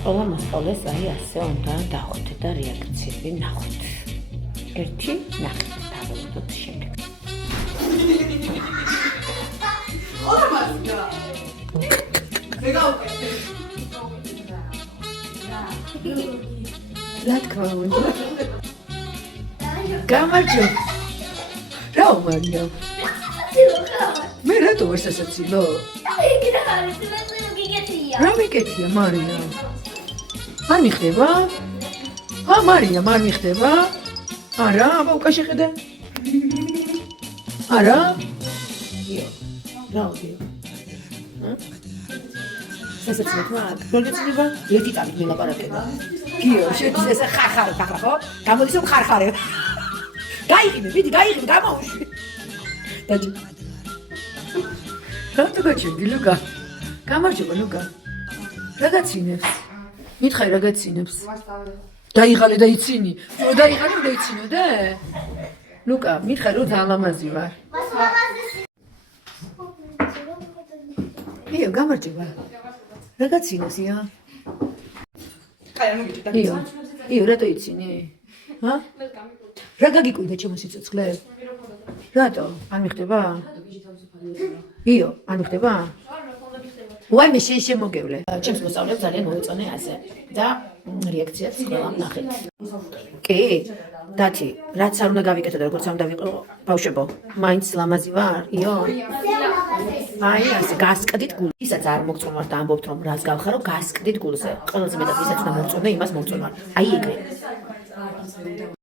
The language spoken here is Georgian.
ყველა მოსწავლეს აი ასე უნდა დახვდეთ და რეაქციები ნახოთ. ერთი ნახეთ, დავუვდოთ შემდეგ. რა თქმა უნდა. გამარჯობა. რა უმარია? მე რატო ვარ სასაცილო? რა მიკეთია მარია? არ მიხდება? მარია, არ მიხდება? არა, აბა უკაში ხედა. არა? იო. რაოდია? სასაცილო მაგ. მოგეცნება? ერთი წამით მელაპარაკება. გიო, შეთვის ესე ხარხარე ფახრა ხო? გამოდის რომ ხარხარე. გაიღიმე, ვიდი, გაიღიმე, გამოვუშვი. დაჭი. რატო გაჩერდი, ლუკა? გამარჯობა, ლუკა. რა გაცინებს? მითხარი რა გაცინებს? დაიღალე და იცინი. რო დაიღალე და იცინოდე? ლუკა, მითხარი რომ ძალამაზი ვარ. იო, გამარჯობა. რა გაცინეს, ია? იო, რატო იცინი? ჰა? რა გაგიკვირდა ჩემო სიცოცხლე? რატო? არ მიხდება? იო, არ მიხდება? ვაიმე შემოგევლე. ჩემს მოსწავლეებს ძალიან მოეწონე ასე და რეაქციაც ყველამ ნახეთ. კი, დათი, რაც არ უნდა გავიკეთო და როგორც არ უნდა ვიყო, ბავშვებო, მაინც ლამაზი ვარ? იო. აი, ასე გასკდით გულს. ისაც არ მოგწონვარ და ამბობთ რომ რას გავხარო, გასკდით გულზე. ყველაზე მეტად ისაც უნდა მოგწონე, იმას მოგწონვარ. აი ეგრე.